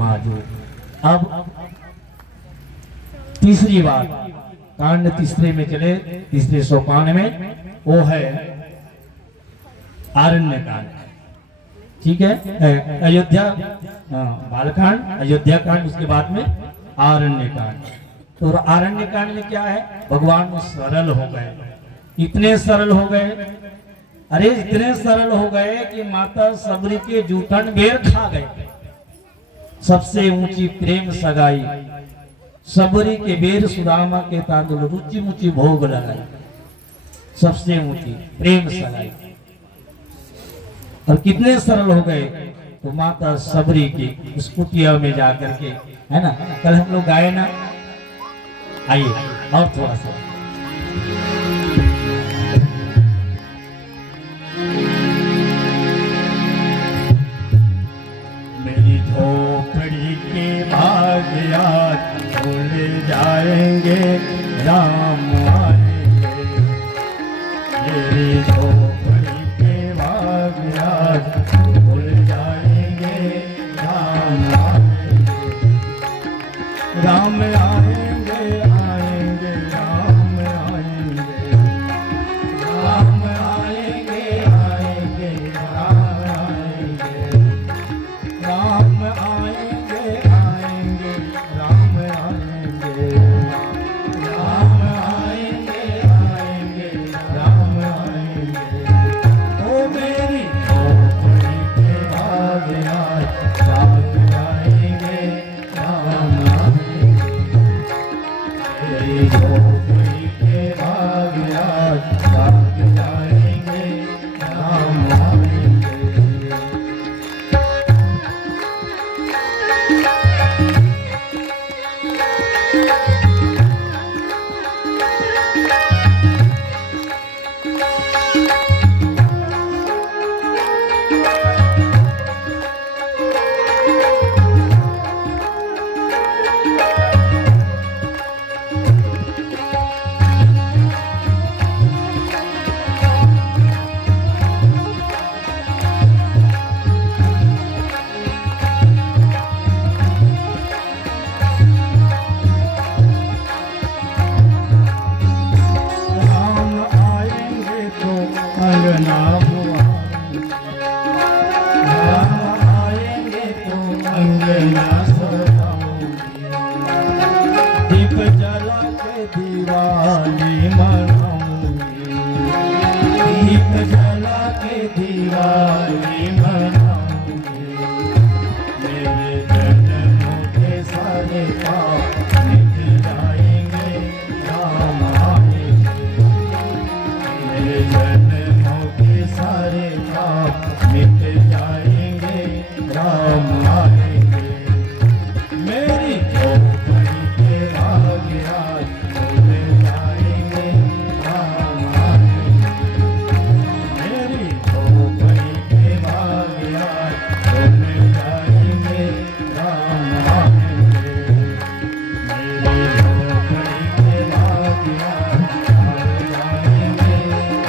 माजूद। अब तीसरी बात, कांड तीसरे में चले, तीसरे सोपान में, वो है आरण्य कांड। ठीक है, अयोध्या बालकांड, अयोध्या कांड, उसके बाद में आरण्य कांड। तो आरण्य कांड में क्या है, भगवान सरल हो गए, इतने सरल हो गए, अरे इतने सरल हो गए कि माता सबरी के जूठन बेर खा गए। सबसे ऊंची प्रेम सगाई, सबरी के बेर सुदामा के तांदुल रुचि मुचि भोग लगाई, सबसे ऊंची प्रेम सगाई। और कितने सरल हो गए, तो माता सबरी की उस कुटिया में जाकर के, है ना, कल हम लोग गाए ना, आइए और थोड़ा सा। मेरी झोपड़ी के भाग याद भूल जाएंगे, राम आएंगे। मेरी झोपड़ी के भाग याद भूल जाएंगे, राम आएंगे। राम आएंगे, आएंगे, राम आएंगे, राम आएंगे, आएंगे, राम आएंगे, राम आएंगे, आएंगे, राम आएंगे, राम आएंगे, आएंगे, राम आएंगे। ओ मेरी झोपड़ी के भाग याद जाग जाएंगे, राम आएंगे। मेरी झोपड़ी के भाग याद जाग जाएंगे, राम आएंगे। अंगना बुआएंगे, राम आएंगे तो अंगना सजाऊंगी, दीप जला के दिवाली मनाऊंगी, दीप जला के दिवाली मनाऊंगी। मेरे जन्मों के सारे पाप मिट जाएंगे, राम आएंगे। मेरे जन्मों के सारे पाप मिट जाएंगे, राम आएंगे। मेरी झोपड़ी के भाग याद भूल जाएंगे, राम आएंगे। मेरी झोपड़ी के भाग याद भूल जाएंगे, राम आएंगे। मेरी झोपड़ी के भाग याद भूल जाएंगे,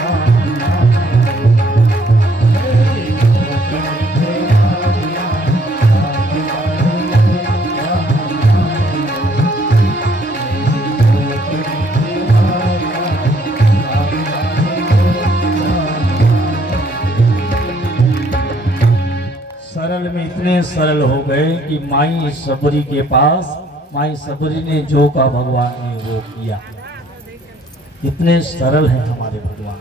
राम आएंगे। मेरी झोपड़ी के भाग याद भूल जाएंगे, राम सरल में इतने सरल हो गए कि माई सबरी के पास, माई सबरी ने जो का भगवान ने वो किया। इतने सरल है हमारे भगवान।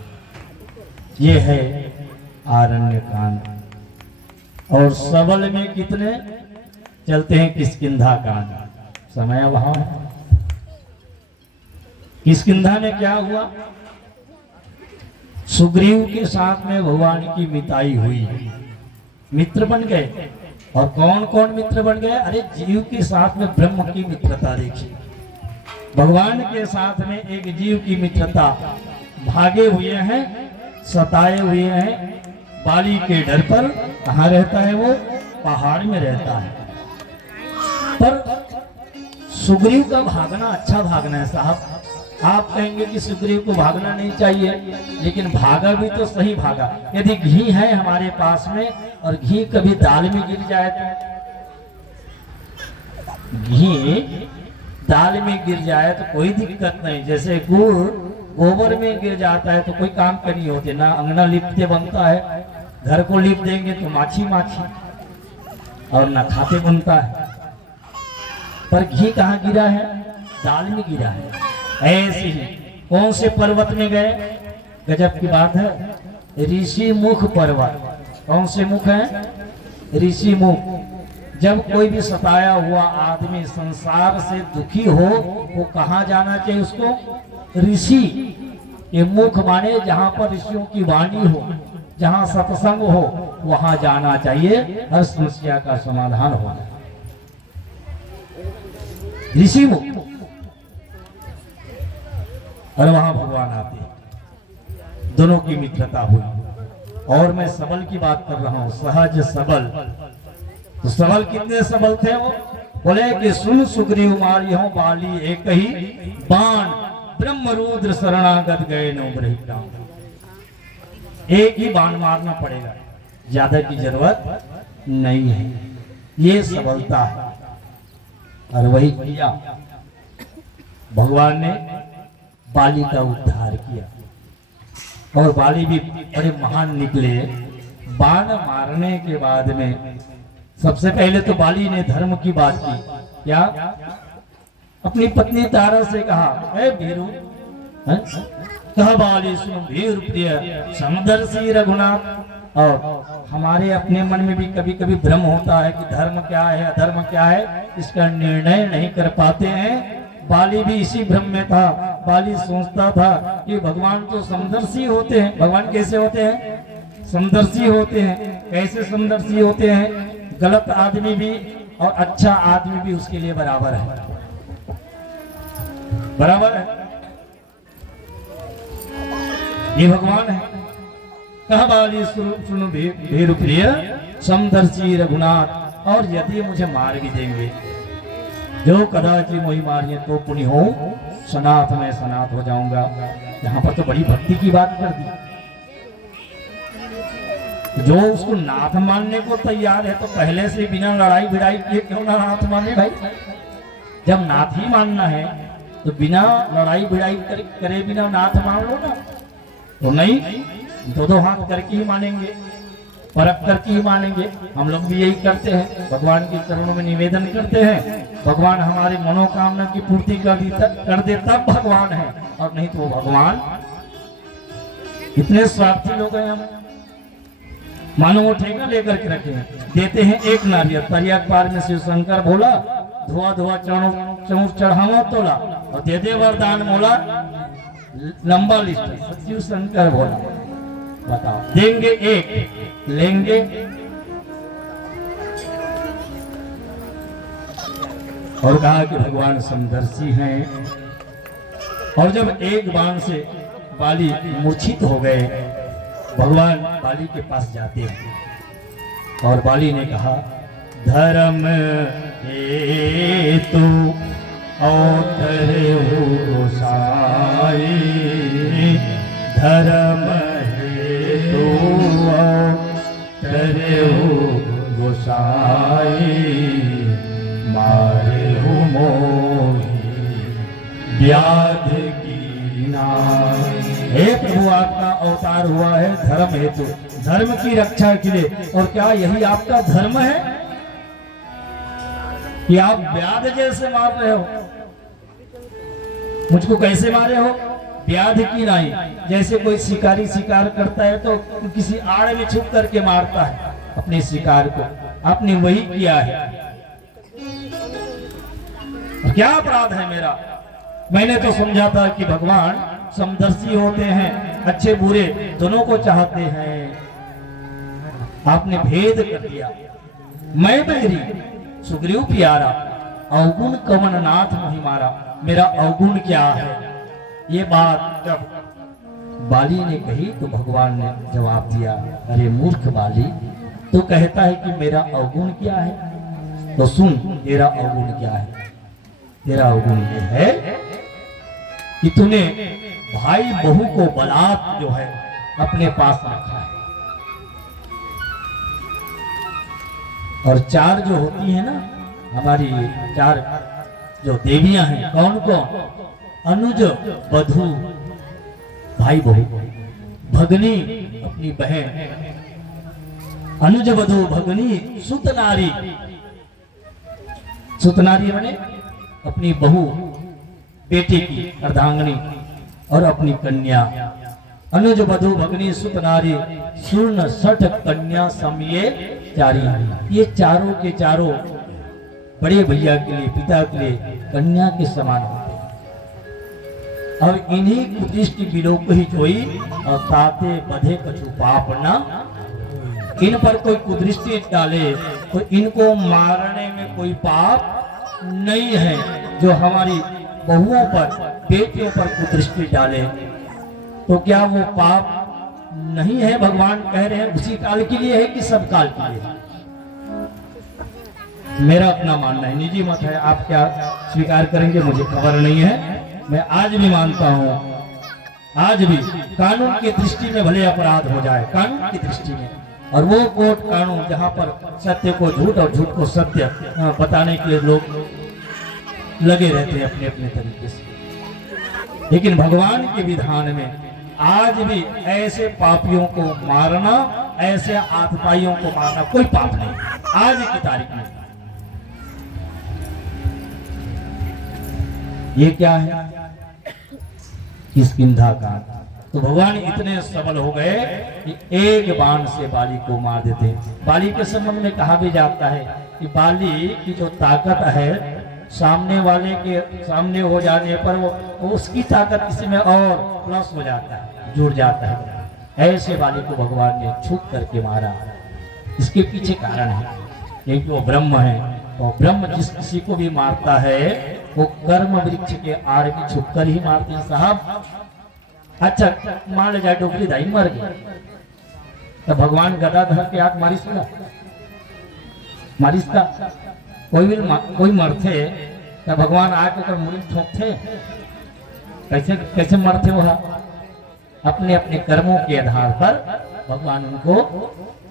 ये है आरण्य कांड। और सबल में कितने चलते हैं किष्किंधा कांड। समय अभाव है। किष्किंधा में क्या हुआ, सुग्रीव के साथ में भगवान की मिताई हुई, मित्र बन गए। और कौन कौन मित्र बन गए, अरे जीव के साथ में ब्रह्म की मित्रता देखी, भगवान के साथ में एक जीव की मित्रता। भागे हुए हैं, सताए हुए हैं, बाली के डर पर। कहाँ रहता है वो, पहाड़ में रहता है। पर सुग्रीव का भागना अच्छा भागना है साहब। आप कहेंगे कि सुग्रीव को भागना नहीं चाहिए, लेकिन भागा भी तो सही भागा। यदि घी है हमारे पास में और घी कभी दाल में गिर जाए घी दाल में गिर जाए तो कोई दिक्कत नहीं, जैसे गुड़ गोबर में गिर जाता है तो कोई काम का नहीं होते, ना अंगना लिपते बनता है, घर को लिप देंगे तो माछी माछी और ना खाते बनता है। पर घी कहाँ गिरा है? दाल में गिरा है। ऐसे ही कौन से पर्वत में गए? गजब की बात है, ऋषि मुख पर्वत। कौन से मुख है? ऋषि मुख। जब कोई भी सताया हुआ आदमी संसार से दुखी हो, वो कहाँ जाना चाहिए उसको? ऋषि के मुख, माने जहाँ पर ऋषियों की वाणी हो, जहाँ सत्संग हो, वहां जाना चाहिए, हर समस्या का समाधान होगा। ऋषि मुख, और वहां भगवान आते, दोनों की मित्रता हुई। और मैं सबल की बात कर रहा हूं, सहज सबल। तो सबल कितने सबल थे वो? बोले कि सुन सुग्रीव मारी हो बाली एक ही बाण, ब्रह्म रुद्र शरणागत गए नो ब्रह्म। एक ही बाण मारना पड़ेगा, ज्यादा की जरूरत नहीं है। ये सबलता है, और वही किया भगवान ने। बाली का उद्धार किया, और बाली भी बड़े महान निकले। बाण मारने के बाद में सबसे पहले तो बाली ने धर्म की बात की। क्या? अपनी पत्नी तारा से कहा, हे भीरू, कहा बाली सुन भीर प्रिय समदर्शी रघुनाथ। और हमारे अपने मन में भी कभी कभी भ्रम होता है कि धर्म क्या है अधर्म क्या है, इसका निर्णय नहीं कर पाते हैं। बाली भी इसी भ्रम में था। बाली सोचता था कि भगवान तो समदर्शी होते हैं। भगवान कैसे होते हैं? समदर्शी होते हैं। कैसे समदर्शी होते हैं? गलत आदमी भी और अच्छा आदमी भी उसके लिए बराबर है, बराबर है। ये भगवान है। कहा बाली सुनो भीरु प्रिय समदर्शी रघुनाथ, और यदि मुझे मार भी देंगे, जो कदाचित मोही मारिए तो पुण्य हो, सनाथ में सनाथ हो जाऊंगा। यहाँ पर तो बड़ी भक्ति की बात कर दी। जो उसको नाथ मानने को तैयार है तो पहले से बिना लड़ाई भिड़ाई किए क्यों ना नाथ माने भाई? जब नाथ ही मानना है तो बिना लड़ाई भिड़ाई करे बिना नाथ मान लो ना। तो नहीं, दो हाथ करके ही मानेंगे, परख करके ही मानेंगे। हम लोग भी यही करते हैं, भगवान के चरणों में निवेदन करते हैं, भगवान हमारे मनोकामना की पूर्ति कर दे तब भगवान है, और नहीं तो भगवान। इतने स्वार्थी लोग हैं हम। मानो वो ठेका लेकर के रखे हैं, देते हैं एक नारियल। तरियाक पार में शिव शंकर बोला, धुआ धुआ चौर चढ़ावा तोला, और दे दे वरदान मोला, लंबा लिस्ट। शिव शंकर बोला, बताओ देंगे एक, लेंगे। और कहा कि भगवान समदर्शी हैं। और जब एक बाण से बाली मूर्छित हो गए, भगवान बाली के पास जाते हैं, और बाली ने कहा, धर्म हेतु अवतरे हो गोसाई, धर्म हेतु अवतरे हो गोसाई, मारे हो मोही व्याध की नाई। हे प्रभु, आपका अवतार हुआ है धर्म हेतु, धर्म की रक्षा के लिए। और क्या यही आपका धर्म है कि आप व्याध जैसे मार रहे हो? मुझको कैसे मारे हो? व्याध की नाई। जैसे कोई शिकारी शिकार करता है तो किसी आड़ में छुप करके मारता है अपने शिकार को, आपने वही किया है। क्या अपराध है मेरा? मैंने तो समझा था कि भगवान समदर्शी होते हैं, अच्छे बुरे दोनों को चाहते हैं। आपने भेद कर दिया। मैं बैरी सुग्रीव प्यारा, अवगुण कवन नाथ नहीं मारा। मेरा अवगुण क्या है? ये बात जब बाली ने कही तो भगवान ने जवाब दिया, अरे मूर्ख बाली, तो कहता है कि मेरा अवगुण क्या है? तो सुन, तेरा अवगुण क्या है? तेरा अवगुण ये है कि तूने भाई बहू को बलात् जो है अपने पास रखा है। और चार जो होती है ना, हमारी 4 जो देवियां हैं, कौन कौन? अनुज, वधू भाई बहू, भगनी अपनी बहन, अनुज वधू भगनी, सुतनारी, सुतनारी माने अपनी बहू, बेटी की अर्धांगिनी और अपनी कन्या। अनुज वधू भगनी सुतनारी सूर्ण सठ कन्या समये चारी। ये चारों के चारों बड़े भैया के लिए, पिता के लिए कन्या के समान होते हैं। और इन्हीं कुदृष्टि विलोक ही जोई और ताते बधे कछु पाप ना। इन पर कोई कुदृष्टि डाले तो इनको मारने में कोई पाप नहीं है। जो हमारी बहुओं पर, बेटियों पर कुदृष्टि डाले तो क्या वो पाप नहीं है? भगवान कह रहे हैं उसी काल के लिए है कि सब काल के लिए है? मेरा अपना मानना है, निजी मत है, आप क्या स्वीकार करेंगे मुझे खबर नहीं है। मैं आज भी मानता हूं, आज भी कानून की दृष्टि में भले अपराध हो जाए, कानून की दृष्टि में, और वो कोर्ट कानून जहां पर सत्य को झूठ और झूठ को सत्य बताने के लिए लोग लगे रहते हैं अपने अपने तरीके से, लेकिन भगवान के विधान में आज भी ऐसे पापियों को मारना, ऐसे आतताइयों को मारना कोई पाप नहीं आज की तारीख में। ये क्या है? किष्किंधा का। तो भगवान इतने सबल हो गए कि एक बाण से बाली को मार देते। बाली के संबंध में कहा भी जाता है कि बाली की जो ताकत है, सामने वाले के सामने हो जाने पर वो उसकी ताकत इसमें और प्लस हो जाता है, जुड़ जाता है। ऐसे बाली को भगवान ने छूट करके मारा। इसके पीछे कारण है क्योंकि वो ब्रह्म है, और ब्रह्म जिस किसी को भी मारता है वो कर्म वृक्ष के आड़ की छुप कर ही मारते हैं साहब। अच्छा मान ले जाए डोकरी दाई मर गया तो भगवान गदा धर के आग मारिस ना, मारिस का कोई मरते तो भगवान आके मुड़ी ठोकते, कैसे कैसे मरते? वह अपने अपने कर्मों के आधार पर भगवान उनको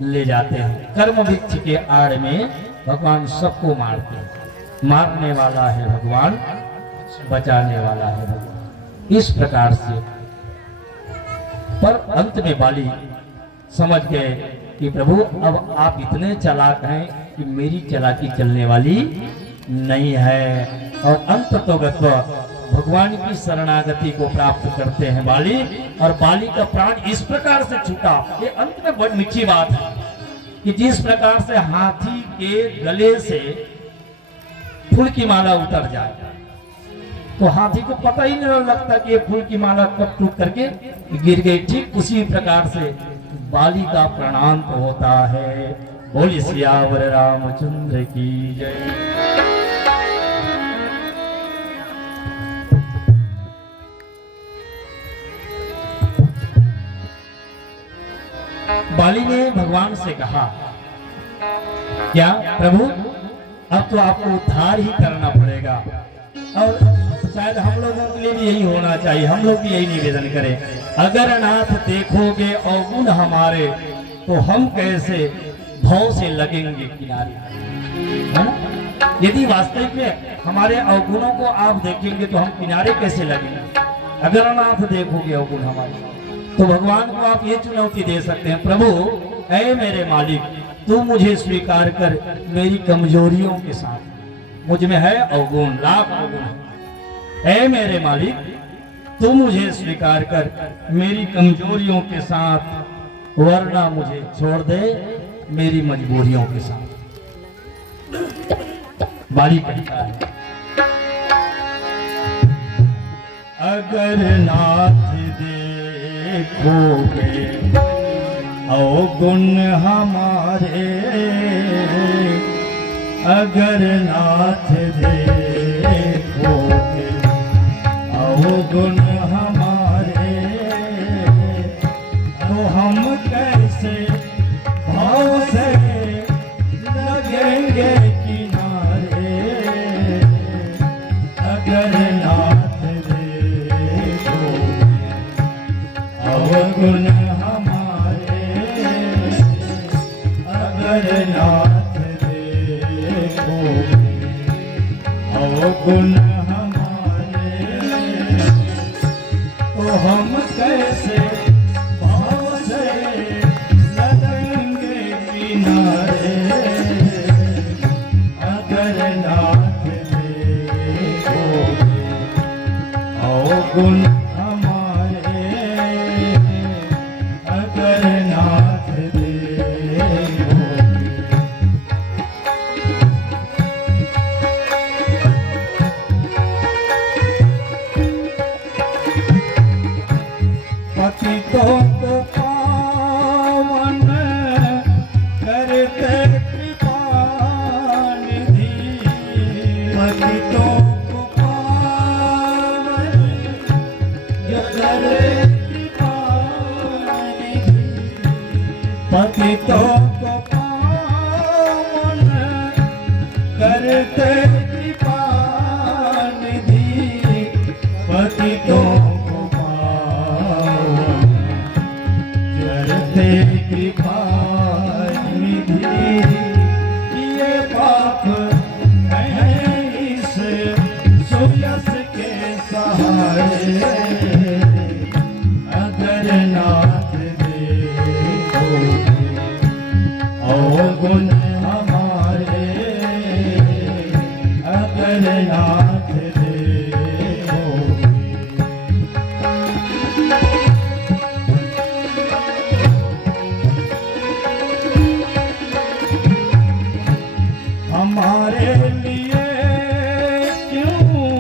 ले जाते हैं। कर्म वृक्ष के आड़ में भगवान सबको मारते हैं। मारने वाला है भगवान, बचाने वाला है भगवान, इस प्रकार से। पर अंत में बाली समझ गए कि प्रभु अब आप इतने चालाक हैं कि मेरी चालाकी चलने वाली नहीं है, और अंत तो भगवान की शरणागति को प्राप्त करते हैं बाली। और बाली का प्राण इस प्रकार से छूटा, ये अंत में बड़ी मीठी बात है कि जिस प्रकार से हाथी के गले से फूल की माला उतर जाए तो हाथी को पता ही नहीं लगता कि ये फूल की माला कब टूट करके गिर गई, ठीक उसी प्रकार से बाली का प्रणाम होता है। बोलिए सियावर रामचंद्र की जय। बाली ने भगवान से कहा, क्या प्रभु अब तो आपको उद्धार ही करना पड़ेगा, और शायद हम लोगों के लिए भी यही होना चाहिए, हम लोग भी यही निवेदन करें, अगर अनाथ देखोगे अवगुण हमारे तो हम कैसे भाव से लगेंगे किनारे, है ना? यदि वास्तविक में हमारे अवगुणों को आप देखेंगे तो हम किनारे कैसे लगेंगे? अगर अनाथ देखोगे अवगुण हमारे, तो भगवान को आप ये चुनौती दे सकते हैं, प्रभु ऐ मेरे मालिक तू मुझे स्वीकार कर मेरी कमजोरियों के साथ, मुझ में है अवगुण, लाख अवगुण, ऐ मेरे मालिक तू मुझे स्वीकार कर मेरी कमजोरियोके साथ, वरना मुझे छोड़ दे मेरी मजबूरियों के साथ। बाली कहता है, अगर नाथ देखोगे अवगुण हमारे, अगर नाथ देखोगे अवगुण हमारे, तो हम कैसे भाव से लगेंगे किनारे, अगर नाथ देखोगे अवगुण हमारे, अगर नाथ देखोगे गुण हमारे तो हम कैसे भाव से लगेंगे किनारे, अगर नाथ देखोगे अवगुण हमारे, अगर नाथ देखोगे। पतितों को पावन करते कृपा निधि, पतितों को पावन करे कृपा निधि, पतितों को पावन करते कृपा निधि, पतितों कृपा निधि, ये पाप हैं इस सुयस के सहारे, अगर नाथ देखोगे अवगुण हमारे, अगर नाथ देखोगे। हमारे लिए क्यों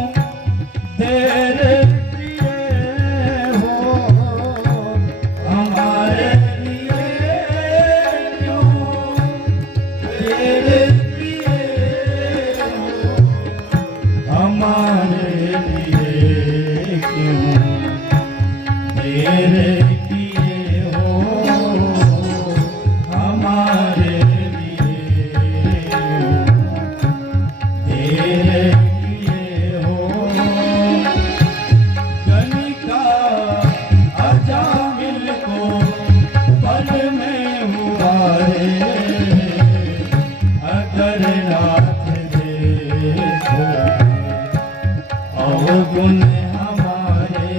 तेरे प्रिय हो, हमारे लिए क्यों तेरे प्रिय हो, हमारे लिए क्यों तेरे प्रिय हो, हमारे गुण हमारे,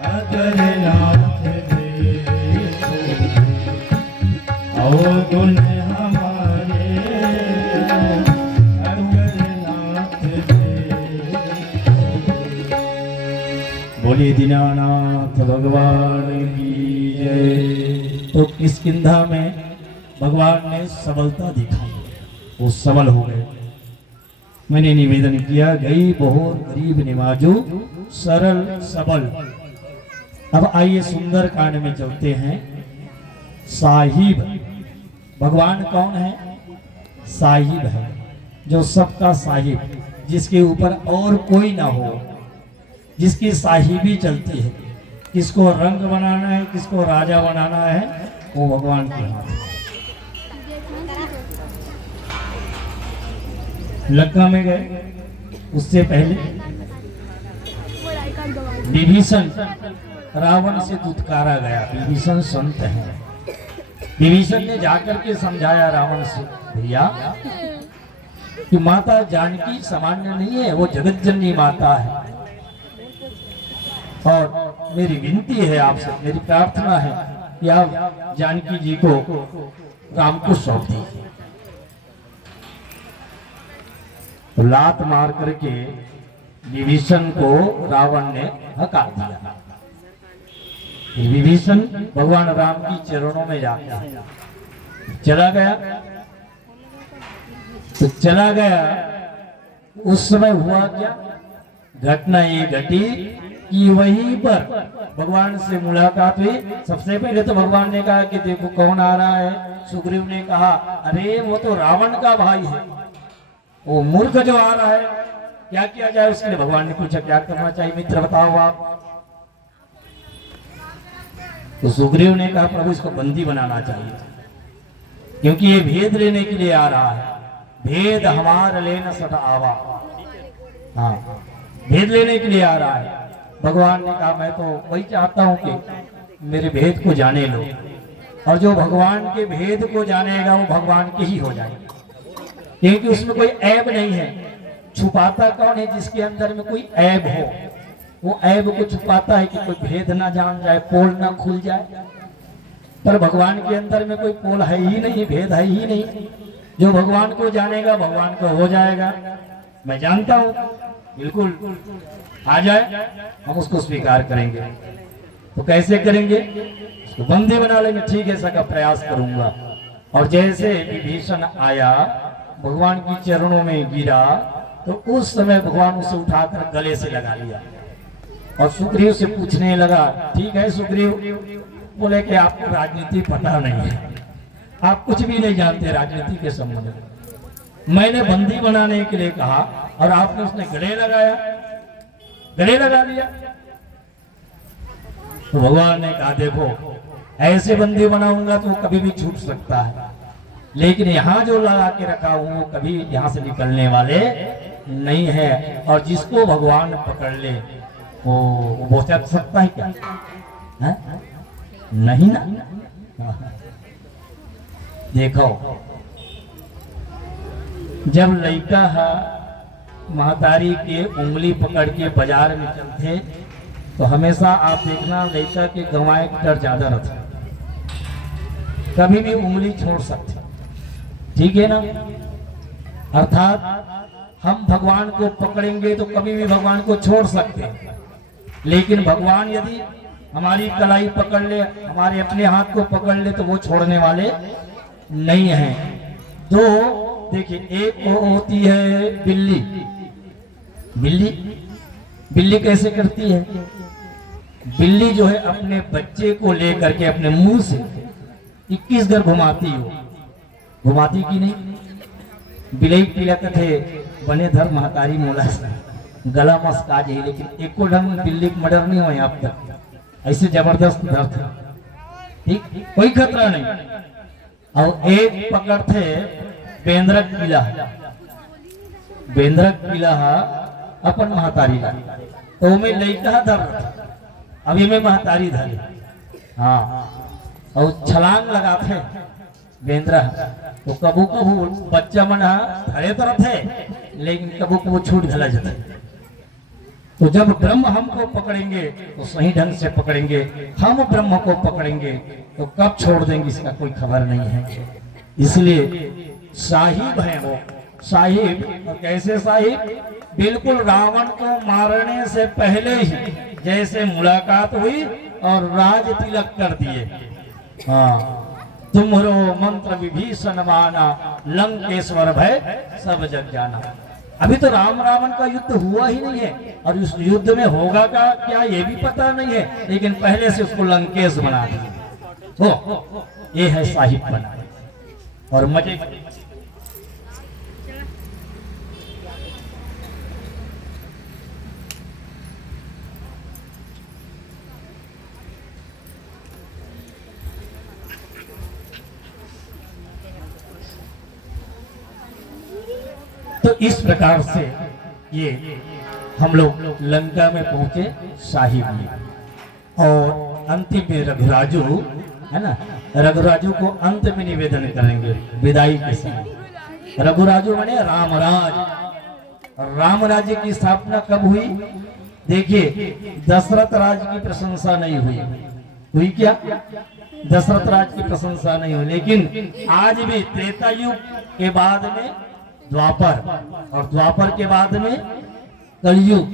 अगर नाथ देखोगे अवगुण हमारे, अगर नाथ देखोगे। बोलिए दीनानाथ भगवान की जय। तो किष्किंधा में भगवान ने सबलता दिखाई, वो सबल हो गए। मैंने निवेदन किया, गई बहुत गरीब निवाजू सरल सबल। अब आइए सुंदर कांड में चलते हैं। साहिब, भगवान कौन है? साहिब है, जो सबका साहिब, जिसके ऊपर और कोई ना हो, जिसकी साहिबी चलती है। किसको रंग बनाना है, किसको राजा बनाना है, वो भगवान के हाथ है। लंका में गए, उससे पहले विभीषण रावण से दुत्कारा गया। विभीषण संत है। विभीषण ने जाकर के समझाया रावण से, भैया कि माता जानकी सामान्य नहीं है, वो जगत जननी माता है, और मेरी विनती है आपसे, मेरी प्रार्थना है कि आप जानकी जी को राम को सौंप दीजिए। तो लात मार करके विभीषण को रावण ने हकार दिया। विभीषण भगवान राम की चरणों में जाकर चला गया। तो चला गया, उस समय हुआ क्या? घटना ये घटी कि वहीं पर भगवान से मुलाकात हुई। सबसे पहले तो भगवान ने कहा कि देखो कौन आ रहा है। सुग्रीव ने कहा, अरे वो तो रावण का भाई है, वो मूर्ख जो आ रहा है, क्या किया जाए? उसके लिए भगवान ने पूछा, क्या करना चाहिए मित्र, बताओ आप। तो सुग्रीव ने कहा, प्रभु इसको बंदी बनाना चाहिए, क्योंकि ये भेद लेने के लिए आ रहा है। भेद हमार लेना सट आवा, हाँ, भेद लेने के लिए आ रहा है। भगवान ने कहा, मैं तो वही चाहता हूं कि मेरे भेद को जाने लो, और जो भगवान के भेद को जानेगा वो भगवान के ही हो जाएगा, क्योंकि उसमें कोई ऐब नहीं है। छुपाता कौन है? जिसके अंदर में कोई ऐब हो, वो ऐब को छुपाता है कि कोई भेद ना जान जाए, पोल ना खुल जाए। पर भगवान के अंदर में कोई पोल है ही नहीं, भेद है ही नहीं। जो भगवान को जानेगा भगवान को हो जाएगा। मैं जानता हूँ, बिल्कुल आ जाए हम उसको स्वीकार करेंगे। तो कैसे करेंगे? उसको बंदी बना लेंगे। ठीक है, ऐसा का प्रयास करूंगा। और जैसे विभीषण आया, भगवान की चरणों में गिरा, तो उस समय भगवान उसे उठाकर गले से लगा लिया और सुग्रीव से पूछने लगा, ठीक है सुग्रीव, बोले कि आपको राजनीति पता नहीं है, आप कुछ भी नहीं जानते राजनीति के संबंध में। मैंने बंदी बनाने के लिए कहा और आपने उसने गले लगाया, गले लगा लिया। तो भगवान ने कहा, देखो ऐसे बंदी बनाऊंगा तो वो कभी भी छूट सकता है, लेकिन यहाँ जो लगा के रखा हूं वो कभी यहाँ से निकलने वाले नहीं है। और जिसको भगवान पकड़ ले वो बचा सकता है क्या? है? नहीं ना। देखो, जब लड़का महतारी के उंगली पकड़ के बाजार में चलते, तो हमेशा आप देखना लड़का के गंवाए का डर ज्यादा रहता, कभी भी उंगली छोड़ सकते, ठीक है ना। अर्थात हम भगवान को पकड़ेंगे तो कभी भी भगवान को छोड़ सकते हैं, लेकिन भगवान यदि हमारी कलाई पकड़ ले, हमारे अपने हाथ को पकड़ ले, तो वो छोड़ने वाले नहीं हैं। तो देखिए, एक वो होती है बिल्ली। बिल्ली बिल्ली कैसे करती है? बिल्ली जो है अपने बच्चे को लेकर के अपने मुंह से 21 घर घुमाती हो, घुमाती की नहीं? बिलई तिलक थे बने धर महतारी मोला से गला मस्का जाए, लेकिन एक को ढंग बिल्ली मर्डर नहीं हुए अब तक, ऐसे जबरदस्त दर्द, ठीक, कोई खतरा नहीं। और एक पकड़ थे बेंद्रक किला, बेंद्रक किला अपन महतारी ला, तो में लड़का धर, अभी में महतारी धर, हाँ, और छलांग लगाते बेंद्रा, तो कबू कबू बच्चा मन धरे तो रहते, लेकिन कबू कबू छूट गला जाते। तो जब ब्रह्म हमको पकड़ेंगे तो सही ढंग से पकड़ेंगे, हम ब्रह्म को पकड़ेंगे तो कब छोड़ देंगे इसका कोई खबर नहीं है। इसलिए साहिब है वो, साहिब। और कैसे साहिब? बिल्कुल रावण को मारने से पहले ही जैसे मुलाकात हुई और राज तिलक कर दिए। हाँ, तुम्हारो मंत्र विभीषण माना, लंकेश्वर भय सब जग जाना। अभी तो राम रावण का युद्ध हुआ ही नहीं है, और उस युद्ध में होगा क्या ये भी पता नहीं है, लेकिन पहले से उसको लंकेश बना दिया। हो, ये है साहिब बना। और मजे तो इस प्रकार से ये हम लोग लंका में पहुंचे साहिब में, और अंतिम में रघुराजू है ना, रघुराजू को अंत में निवेदन करेंगे विदाई के समय। रघुराजू बने रामराज। राम राज्य की स्थापना कब हुई? देखिए, दशरथ राज की प्रशंसा नहीं हुई क्या? दशरथ राज की प्रशंसा नहीं हुई, लेकिन आज भी त्रेता युग के बाद में द्वापर, और द्वापर के बाद में कलयुग।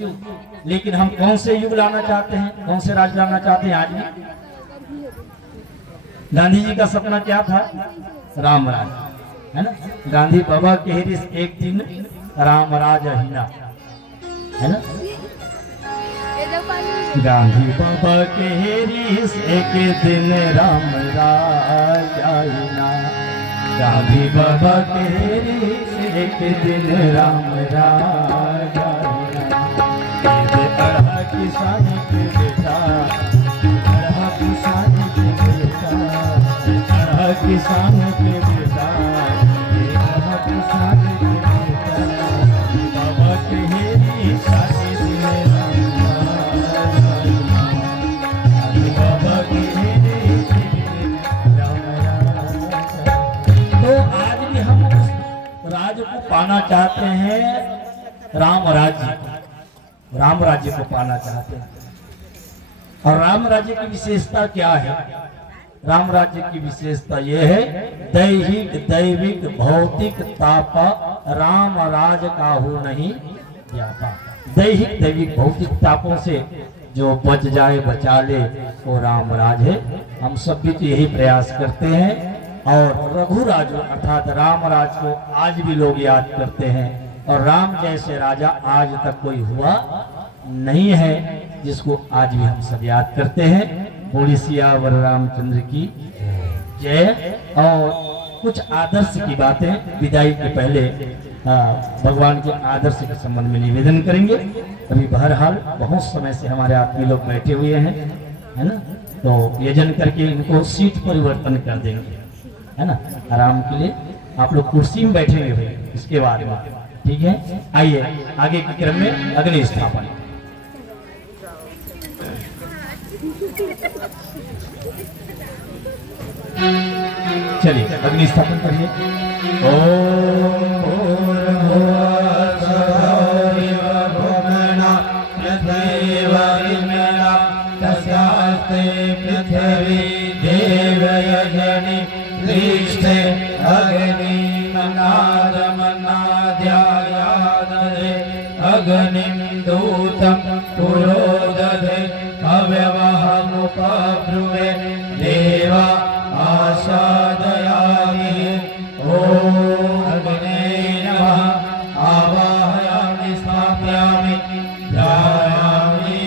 लेकिन हम कौन से युग लाना चाहते हैं, कौन से राज लाना चाहते हैं? आज भी गांधी जी का सपना क्या था? राम राज, है ना। गांधी बाबा के एक दिन राम राज हिना, है ना। गांधी बाबा के एक दिन राम राज हिना, गांधी बाबा के एक दिन राम राज अढ़ा किसान के बेटा, अढ़ा किसान के बेटा, अढ़ा किसान के बेटा, अढ़ा किसान के बेटा, बाबा के हेरी सारे दिन राम राज, बाबा के हेरी राम राज। तो आज भी हम राज को पाना चाहते हैं, राम राज्य को पाना चाहते हैं। और राम राज्य की विशेषता क्या है? राम राज्य की विशेषता यह है, दैहिक दैविक भौतिक ताप राम राज काहू नहीं जाता। दैहिक दैविक भौतिक तापों से जो बच जाए बचा ले वो राम राज है। हम सब भी तो यही प्रयास करते हैं। और रघुराज अर्थात राम राज को आज भी लोग याद करते हैं। और राम जैसे राजा आज तक कोई हुआ नहीं है जिसको आज भी हम सब याद करते हैं। बोली सियावर रामचंद्र की जय। और कुछ आदर्श की बातें विदाई के पहले भगवान के आदर्श के संबंध में निवेदन करेंगे। अभी बहरहाल बहुत समय से हमारे आदमी लोग बैठे हुए हैं, है ना, तो यजन करके इनको सीट परिवर्तन कर देंगे, है ना, आराम के लिए। आप लोग कुर्सी में बैठेंगे भाई इसके बाद में, ठीक है। आइए आगे के क्रम में अग्नि स्थापन। चलिए अग्नि स्थापन करिए। पृथ्वी देवयजनि दृष्टे अग्नि मनाद मनाद्यायादे अग्निं दूतं पुरोदधे अव्यवहमुपब्रुवे देवा आसादयामि। ॐ अग्ने नमः। आवाहयामि स्थापयामि ध्यायामि।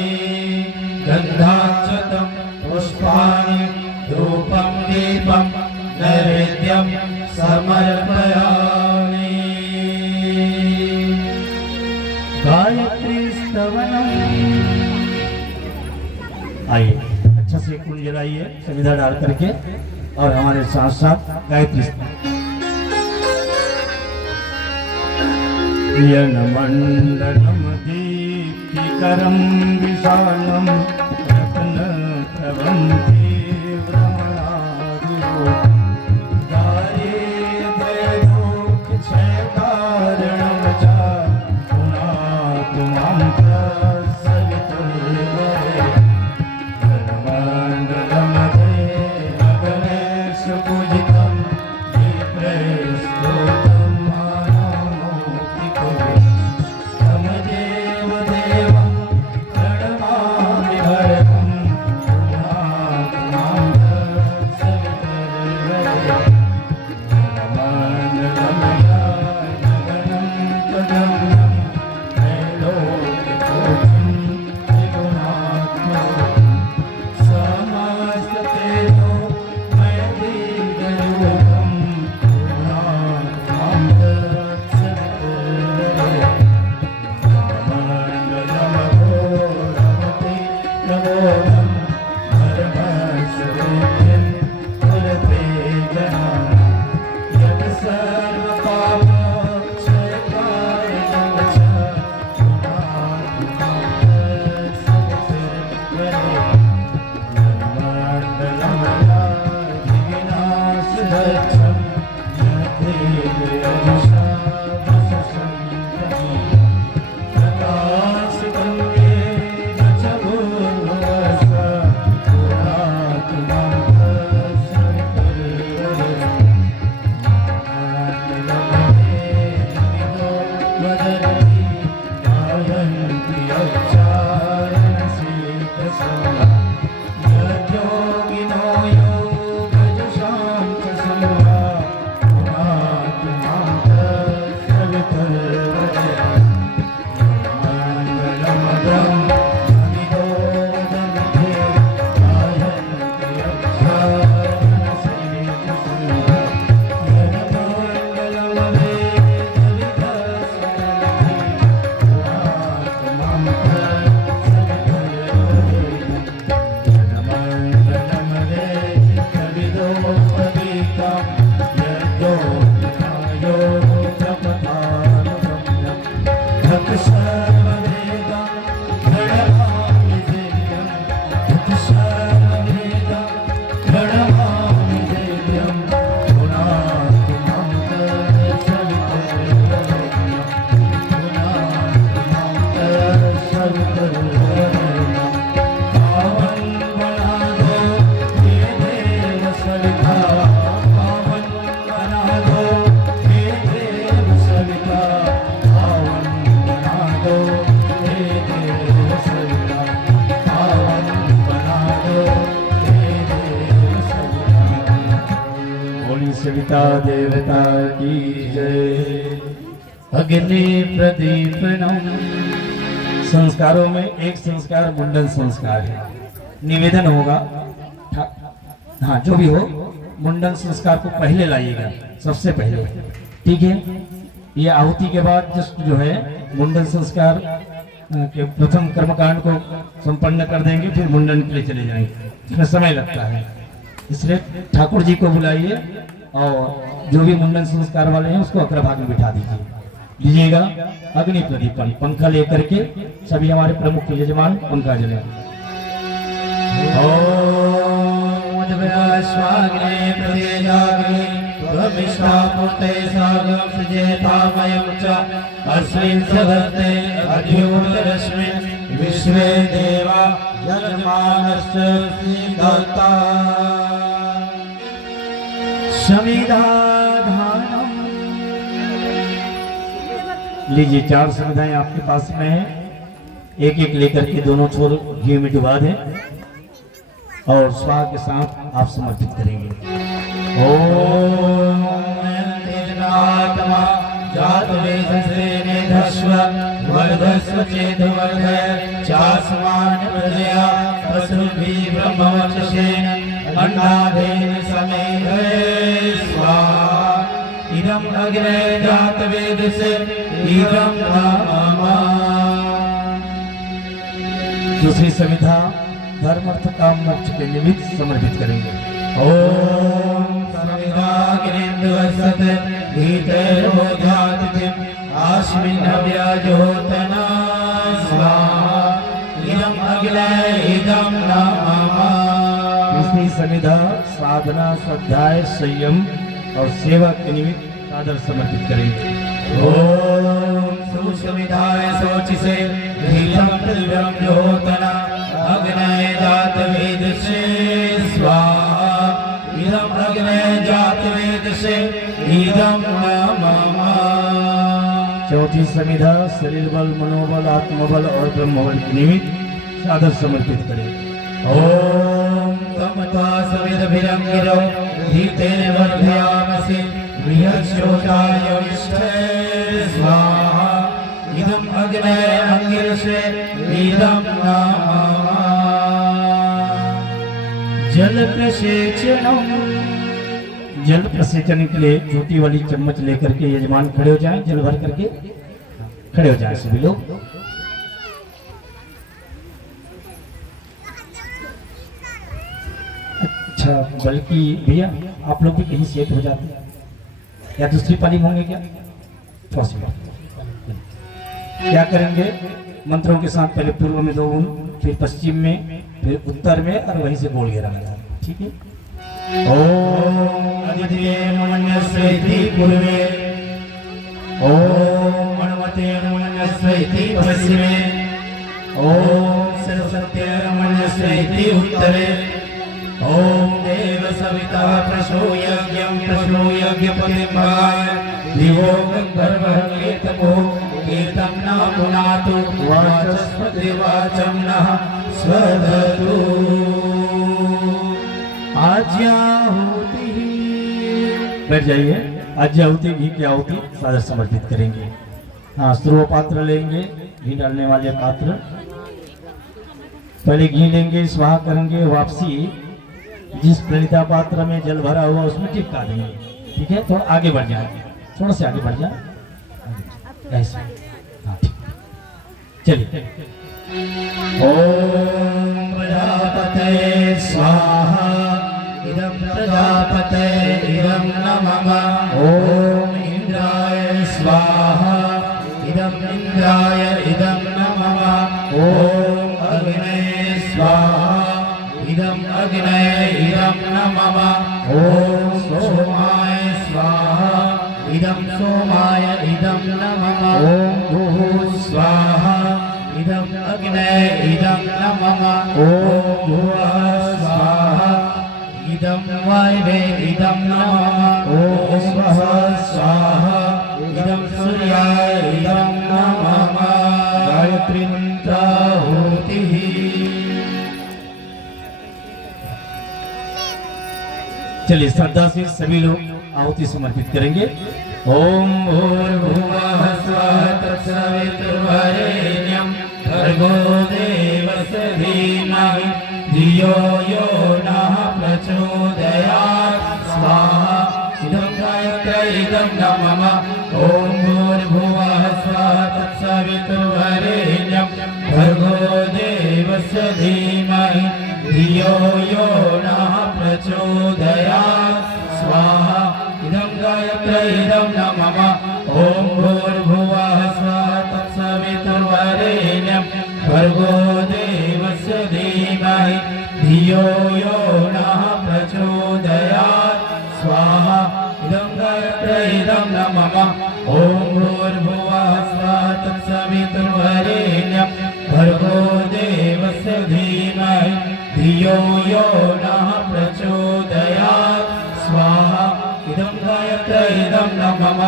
गन्धाक्षतं पुष्पाणि धूपं दीपं नैवेद्यं समर्पयामि। गायत्री स्तवनम्। आइए अच्छा से कुंज जलाइए संविधा डाल करके और हमारे साथ साथ गायत्री यनमण्डलं दीप्तिकरं विशालं रत्नप्रभं तीव्रमणादिरूपं दारिद्र्यदुःखक्षयकारणं च पुनातु मां प्रसवितुर्वरे। पूजितं विप्रस्तुतं मानमूर्तिकुले तमदेव देवं प्रणमामि भरतं पुनातु मां प्रसवितुर्वरे। जनमण्डलमयानगनं त्वदम्नं त्रैलोक्यपूज्यं त्रिगुणात्मकं समस्ततेजो मयदीर्घयोगं पुनातु मां प्रसवितुर्वरे। जनमण्डलमघोरमति प्रबोधं धर्मस्वरूप्यं कुलते जनानां यत् सर्वपापक्षयकारणं च पुनातु मां प्रसवितुर्वरे। जनमण्डलमयाधिविनाशदक्षं यथेन्द्रियजुषा वससंप्रति प्रकाशितं येन च भूर्भुवस्व पुनातु मां प्रसवितुर्वरे। मण्डलमहेन्द्रिदो वदन्ति गायन्ति अक्षारणशीतसः यद्योगिनो योगजुषां च संवा पुनातु मां प्रसवितुर्वरे। मण्डलमदं अमितो वदन्ति गायन्ति अक्षारणशीतसः यद्मण्डलमवेदविदस्वरन्ति पुनातु मां प्रसवितुर्वरे। जनमण्डलमवेदविदोपवीतं यद्योगिनायो जपतानुगम्यं धत्सर्ववेदं प्रणमामि दिव्यं धत्सर्ववेदं प्रणमामि दिव्यं पुनातु मां प्रसवितुर्वरे। पुनातु अग्नि प्रदीपनम। संस्कारों में एक संस्कार मुंडन संस्कार है। निवेदन होगा, हाँ जो भी हो, मुंडन संस्कार को पहले लाइएगा, सबसे पहले, ठीक है। ये आहुति के बाद जो है मुंडन संस्कार के प्रथम कर्मकांड को संपन्न कर देंगे, फिर मुंडन के लिए चले जाएंगे, इसमें समय लगता है। इसलिए ठाकुर जी को बुलाइए और जो भी मुंडन संस्कार वाले हैं उसको अग्रभाग में बिठा दीजिएगा। अग्नि प्रदीपन पंखा लेकर के सभी हमारे प्रमुख यजमान पंखा जले। स्वाग्ने प्रदेजाग्ने त्वमिष्टापूर्ते सागं सजेतामयं च अस्मिन् सदर्ते अद्योतरस्मिन् विश्वे देवा यजमानस्य सिद्धता समिधाधानम्। लीजिए, 4 समिधाएं आपके पास में है, एक एक लेकर के दोनों छोर घी में डुबा दें और स्वाहा के साथ आप समर्पित करेंगे। ओम तेजनात्मा जात वेदसे नेधस्व वर्धस्व चेतवर्धय चास्मान प्रजया पशुभिः ब्रह्मवचसेन अन्नादेन समेधये स्वाहा। इदम् अग्ने जात वेदसे इदम् मम। दूसरी समिधा धर्म अर्थ काम मोक्ष के निमित्त समर्पित करेंगे। ओम समिधाग्निन्द्वसत धीतेर्वोधातिथिम् अस्मिन् हव्याजोतना स्वाहा। इदम् अग्ने इदम् मम। तीसरी समिधा साधना स्वाध्याय संयम और सेवा के निमित्त सादर समर्पित करेंगे। ओम सुसमिधाय शोचिसे धीतं प्रतिभं जोतना अग्ने जात वेदसे स्वाहा। इदम् अग्ने जात वेदसे इदम् मम। चौथी समिधा शरीर बल, मनोबल, आत्मबल और ब्रह्मबल के निमित्त सादर समर्पित करें। ओम तमता सविदभिरंगिरो धीतेन वर्धयामसि बृहच्छोषाय विष्ठे स्वाहा। इदम् अग्ने अंगिरसे इदम् मम। जल प्रसेचनम। जल प्रसेचन के लिए छोटी वाली चम्मच लेकर के यजमान खड़े हो जाएं, जल भर करके खड़े हो जाएं सभी लोग। अच्छा, बल्कि भैया आप लोग भी कहीं सेट हो जाते हैं या दूसरी पाली में होंगे क्या? क्या करेंगे? मंत्रों के साथ पहले पूर्व में 2 गुण, फिर पश्चिम में, फिर उत्तर में और वहीं से बोल घेरा लगा, ठीक है। ओम अदिते नमन्यस्वैति पूर्वे। ओम मणमते नमन्यस्वैति पश्चिमे। ओम सरस्वत्यै नमन्यस्वैति उत्तरे। ओम देव सविता प्रसूयज्ञं प्रसूयज्ञपतिम्बाय दिवो गन्धर्वः कीर्तं न पुनातु वाचस्पति वाचं नः स्वदतु। आज्ञाहुति। बैठ जाइए। आज्ञाहुति घी की आहुति सादर समर्पित करेंगे। हाँ, स्त्रोह पात्र लेंगे, घी डालने वाले पात्र, पहले घी लेंगे, स्वाहा करेंगे, वापसी जिस प्रणीता पात्र में जल भरा हुआ उसमें चिपका देंगे, ठीक है। थोड़ा आगे बढ़ जाए, थोड़ा से आगे बढ़ जाए, ऐसे, हाँ ठीक, चलिए। ओम प्रजापते स्वाहा। इदं प्रजापते इदं नमः। ओम इंद्राय स्वाहा। इदं इंद्राय इदं नमः। ओम अग्ने स्वाहा। इदं अग्ने इदं नमः। ओम सोमाय स्वाहा। इदं सोमाय इदं नमः। ओम भूः स्वाहा। इदं अग्ने इदं नमः। ओम भुवः स्वाहा। इदं वायवे इदं नमः। ओम स्वः स्वाहा। इदं सूर्याय इदं नमः। गायत्री मंत्राहुतिः। चलिए, श्रद्धा से सभी लोग आहुति समर्पित करेंगे। ओम भूर्भुवः भर्गो देवस्य धीमहि धियो यो नः प्रचोदयात् स्वाहा इदं गायत्री इदं न मम ॐ भूर्भुवः स्वः तत्सवितुर्वरेण्यं भर्गो देवस्य धीमहि धियो यो नः प्रचोदयात् स्वाहा इदं गायत्री इदं न मम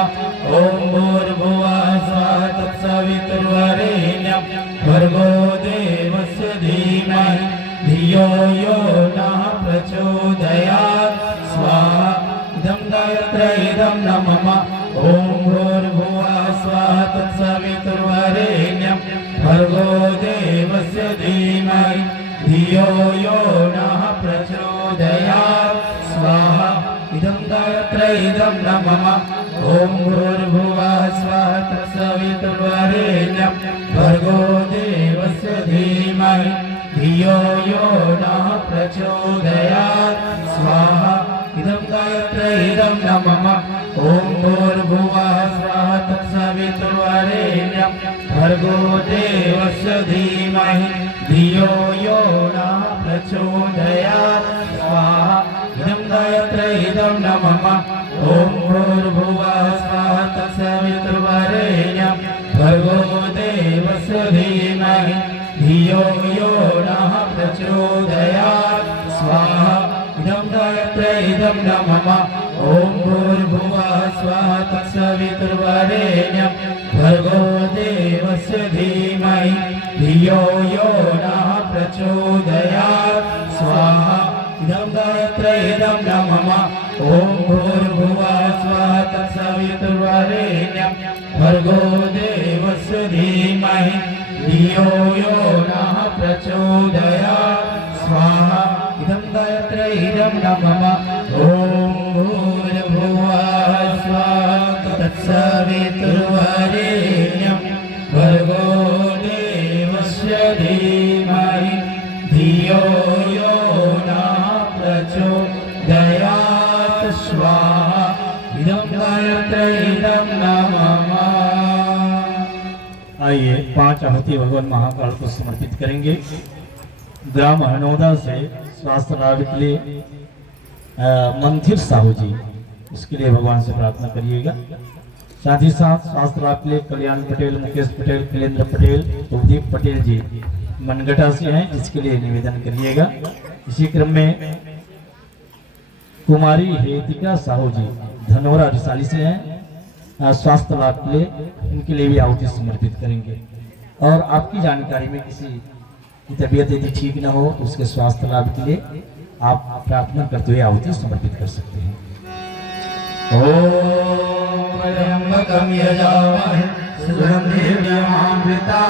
ॐ भूर्भुवः स्वः तत्सवितुर्वरेण्यं भर्गो देवस्य धीमहि धियो यो नः प्रचोदयात् स्वाहा इदं गायत्री इदं न मम ॐ भूर्भुवः स्वः तत्सवितुर्वरेण्यं भर्गो देवस्य धीमहि धियो यो नः प्रचोदयात् स्वाहा इदं गायत्री इदं न मम ॐ भूर्भुवः स्वः तत्सवितुर्वरेण्यं भर्गो देवस्य धीमहि धियो यो नः प्रचोदयात् स्वाहा इदं गायत्री इदं न मम ॐ भूर्भुवः स्वः तत्सवितुर्वरेण्यं भर्गो देवस्य धीमहि धियो यो नः प्रचोदयात् स्वाहा इदं गायत्री इदं न मम ॐ भूर्भुवः स्वः तत्सवितुर्वरेण्यं भर्गो देवस्य धीमहि धियो यो नः प्रचोदयात् स्वाहा इदं गायत्री इदं न मम ॐ भूर्भुवः स्वः तत्सवितुर्वरेण्यं भर्गो देवस्य धीमहि धियो यो नः प्रचोदयात् स्वाहा इदं गायत्री इदं न मम ॐ भूर्भुवः स्वः तत्सवितुर्वरेण्यं भर्गो देवस्य धीमहि धियो यो नः प्रचोदयात् स्वाहा इदं गायत्री इदं न मम ॐ भूर्भुवः स्वः तत्सवितुर्वरेण्यं भर्गो देवस्य धीमहि धियो यो नः प्रचोदयात् स्वाहा इदं गायत्री इदं न मम। आइए 5 आहुति भगवान महाकाल को समर्पित करेंगे। ग्राम हनौदा से स्वास्थ्य लाभ के लिए मंदिर साहू जी, इसके लिए भगवान से प्रार्थना करिएगा। साथ ही साथ स्वास्थ्य लाभ के लिए कल्याण पटेल, मुकेश पटेल, कलेंद्र पटेल, कुलदीप पटेल जी मनगटा से हैं, इसके लिए निवेदन करिएगा। इसी क्रम में कुमारी हेतिका साहू जी धनौरा रिसाली से हैं, स्वास्थ्य लाभ के लिए, इनके लिए भी आहुति समर्पित करेंगे। और आपकी जानकारी में किसी की तबीयत यदि ठीक न हो तो उसके स्वास्थ्य लाभ के लिए आप प्रार्थना करते हुए आहुति समर्पित कर सकते हैं। ॐ त्र्यम्बकं यजामहे सुगन्धिर्यमामृता